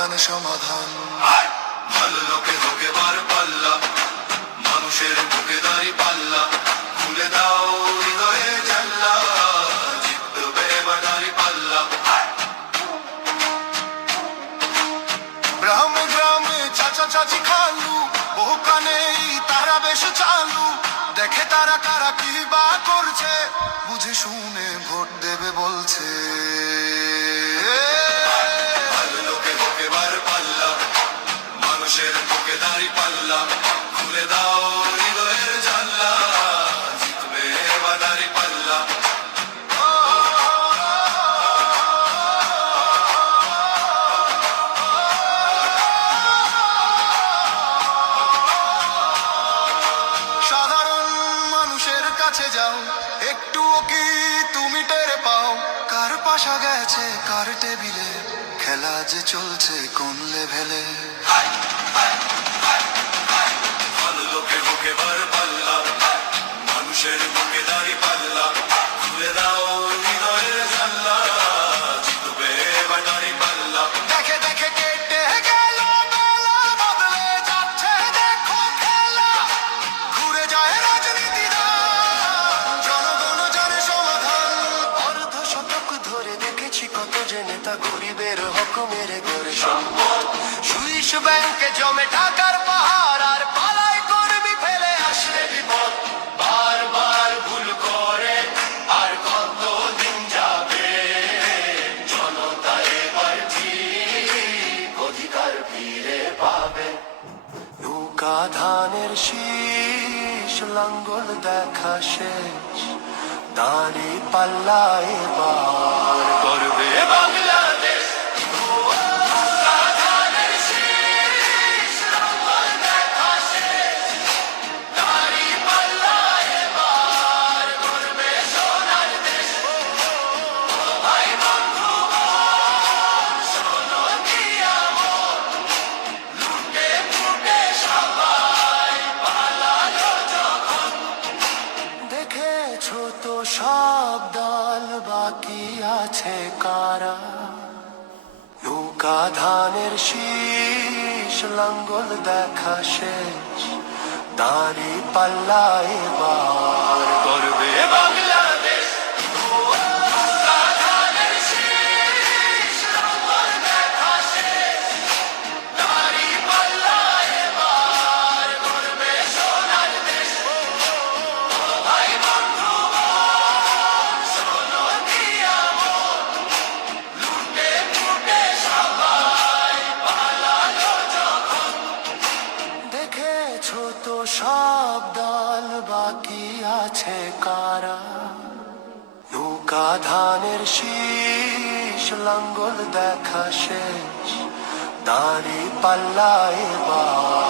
সমাধান। ভালো লোকে লোকে বার পাল্লা। মানুষের বুকে দাঁড়ি পাল্লা। খুলে দাও চাচা চাচি খালু। বহু কানেই তারা বেশ চালু। দেখে তারা কারা কি বা করছে, বুঝে শুনে কাছে যাও। একটু কি তুমি টের পাও? কার পাশা গেছে, কার টেবিলে? খেলা যে চলছে কোন লেভেলে কত যে গরিবের হক মেরে করে সম্পদ সুইস ব্যাংকে জমে টাকার পাহাড় আর করবি ফেলে আসলে বিপদ ধানের শীষ লাঙ্গল দেখা শেষ, দাঁড়ি পাল্লা এবার ধানের শীষ লাঙ্গল দেখা শেষ। দাঁড়ি পাল্লা নৌকা ধানের শীষ লাঙ্গল দেখা শেষ দাঁড়ি পাল্লা এবার